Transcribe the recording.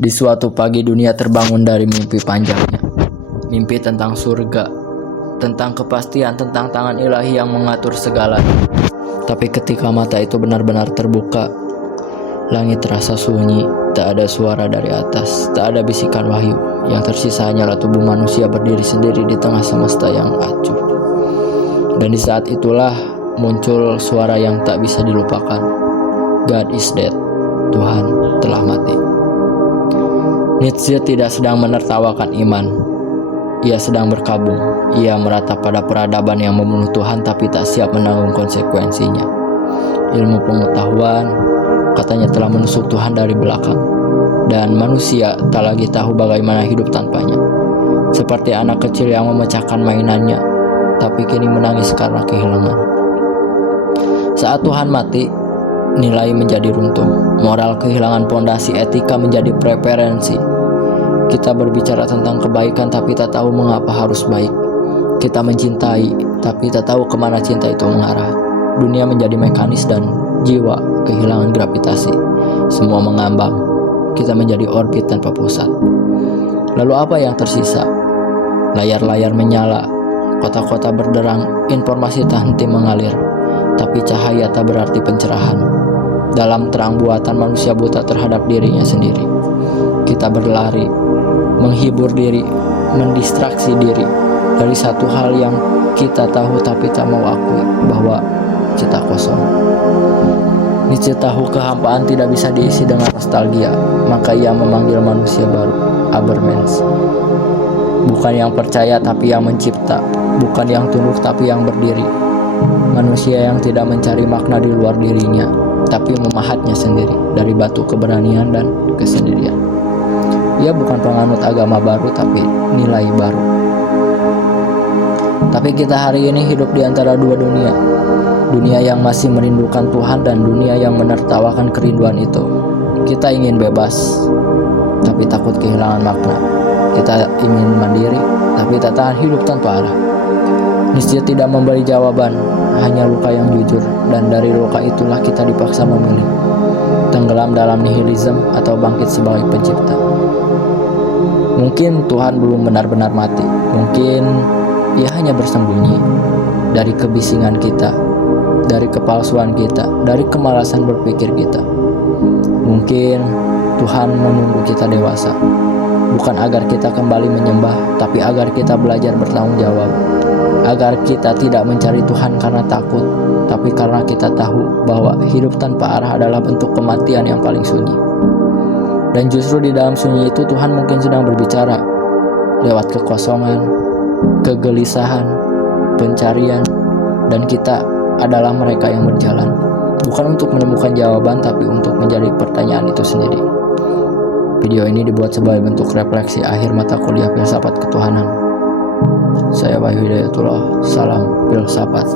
Di suatu pagi dunia terbangun dari mimpi panjangnya. Mimpi tentang surga, tentang kepastian, tentang tangan ilahi yang mengatur segalanya. Tapi ketika mata itu benar-benar terbuka, langit terasa sunyi, tak ada suara dari atas, tak ada bisikan wahyu. Yang tersisa hanyalah tubuh manusia berdiri sendiri di tengah semesta yang acuh. Dan di saat itulah muncul suara yang tak bisa dilupakan. God is dead. Tuhan telah mati. Nietzsche tidak sedang menertawakan iman. Ia sedang berkabung. Ia meratap pada peradaban yang membunuh Tuhan tapi tak siap menanggung konsekuensinya. Ilmu pengetahuan katanya telah menusuk Tuhan dari belakang. Dan manusia tak lagi tahu bagaimana hidup tanpanya. Seperti anak kecil yang memecahkan mainannya, tapi kini menangis karena kehilangan. Saat Tuhan mati, nilai menjadi runtuh. Moral kehilangan pondasi, etika menjadi preferensi. Kita berbicara tentang kebaikan tapi tak tahu mengapa harus baik. Kita mencintai tapi tak tahu kemana cinta itu mengarah. Dunia menjadi mekanis dan jiwa kehilangan gravitasi. Semua mengambang. Kita menjadi orbit tanpa pusat. Lalu apa yang tersisa? Layar-layar menyala, kota-kota berderang, informasi tak henti mengalir. Tapi cahaya tak berarti pencerahan. Dalam terang buatan manusia buta terhadap dirinya sendiri. Kita berlari, menghibur diri, mendistraksi diri dari satu hal yang kita tahu tapi tak mau akui, bahwa kita kosong. Nietzsche tahu kehampaan tidak bisa diisi dengan nostalgia, maka ia memanggil manusia baru, Abermans. Bukan yang percaya tapi yang mencipta, bukan yang tunduk tapi yang berdiri. Manusia yang tidak mencari makna di luar dirinya, tapi memahatnya sendiri dari batu keberanian dan kesendirian. Ia bukan penganut agama baru tapi nilai baru. Tapi kita hari ini hidup di antara dua dunia. Dunia yang masih merindukan Tuhan dan dunia yang menertawakan kerinduan itu. Kita ingin bebas, tapi takut kehilangan makna. Kita ingin mandiri, tapi tak tahan hidup tanpa arah. Nietzsche tidak memberi jawaban, hanya luka yang jujur. Dan dari luka itulah kita dipaksa memilih. Tenggelam dalam nihilisme atau bangkit sebagai pencipta. Mungkin Tuhan belum benar-benar mati. Mungkin ia hanya bersembunyi dari kebisingan kita, dari kepalsuan kita, dari kemalasan berpikir kita. Mungkin Tuhan menunggu kita dewasa, bukan agar kita kembali menyembah, tapi agar kita belajar bertanggung jawab. Agar kita tidak mencari Tuhan karena takut, tapi karena kita tahu bahwa hidup tanpa arah adalah bentuk kematian yang paling sunyi. Dan justru di dalam sunyi itu Tuhan mungkin sedang berbicara lewat kekosongan, kegelisahan, pencarian, dan kita adalah mereka yang berjalan, bukan untuk menemukan jawaban tapi untuk menjadi pertanyaan itu sendiri. Video ini dibuat sebagai bentuk refleksi akhir mata kuliah filsafat ketuhanan. Saya Wahyu Hidayatullah, salam filsafat.